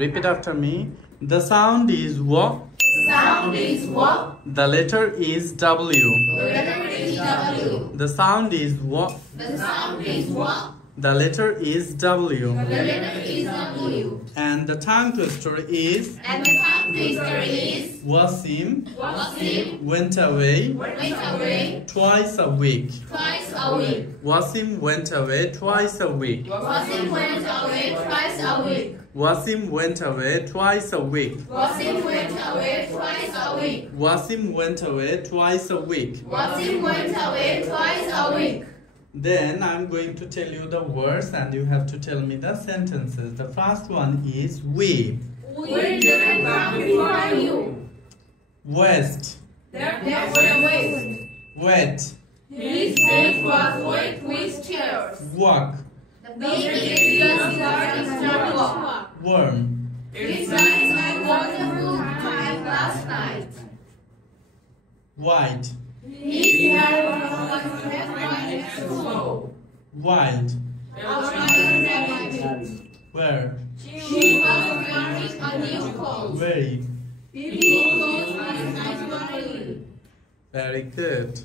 Repeat after me. The sound is W. Sound is W. The letter is W. The letter is W. The sound is W. The sound is W. The letter is W. The letter is W. And the tongue twister is. And the tongue twister is. Wasim went away twice a week. Wasim went away twice a week. Wasim went away twice a week. Wasim went away twice a week. Wasim went away twice a week. Wasim went away twice a week. Wasim went away twice a week. Then I'm going to tell you the words and you have to tell me the sentences. The first one is we. We didn't come before you. West. There were waste. Wet. His face was wet with tears. Walk. The baby just started to walk. Worm. It's a wonderful time last night. White. His hair was white and slow. Wide. Where? She was wearing a new coat. Very. People clothes are naturally. Very good.